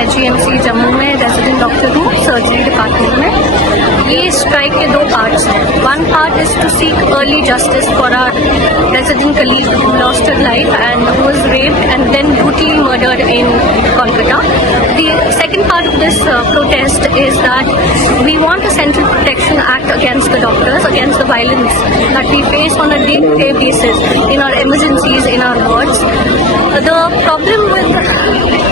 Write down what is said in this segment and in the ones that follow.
मैं GMC जम्मू में resident doctor हूँ, सर्जरी डिपार्टमेंट में। ये स्ट्राइक के दो पार्ट्स हैं। One part is to seek early justice for our resident colleague who lost her life and who was raped and then brutally murdered in Kolkata. The second part of this protest is that we want a Central Protection Act against the doctors, against the violence that we face on a day-to-day basis in our emergencies, in our wards. The problem with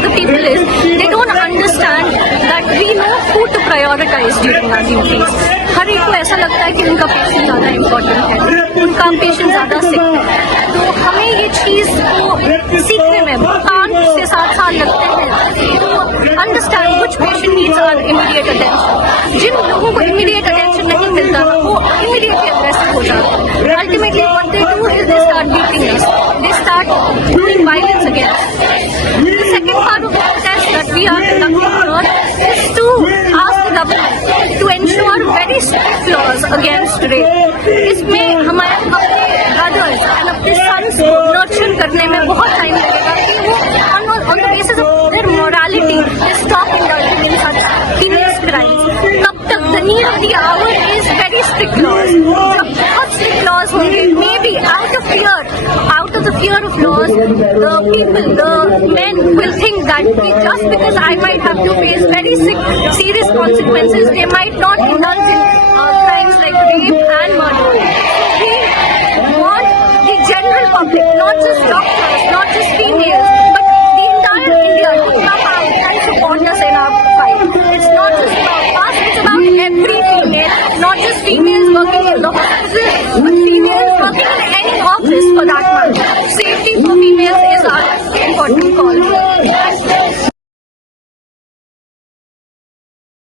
the people is they don't understand that we know who to prioritize during our duties. हर एक को ऐसा लगता है कि उनका patient ज़्यादा important है, उनका पेशेंट ज़्यादा सिक है। तो हमें ये चीज़ को सीखने में पाँच से 7 साल लगते हैं तो understand which patient needs our immediate attention. जिन लोगों को इमीडिएट अटेंशन नहीं मिलता वो इमीडिएटली अग्रेसिव हो जाते हैं। Ultimately what they do is they start beating us, they start doing violence against. The second part of the protest that we are conducting here is to ask the government to ensure very strict laws against rape. इसमें हमारे अपने brothers and अपने sons को nurture करने में बहुत time लगेगा कि वो on the basis of their morality they stop indulging in such heinous crimes. तब तक the need of the hour is very strict laws. जब बहुत strict laws होंगे, maybe out of the fear of laws, the people, the men will think that just because I might have to face very serious consequences, they might not indulge in crimes like rape and murder. We want the general public, not just doctors,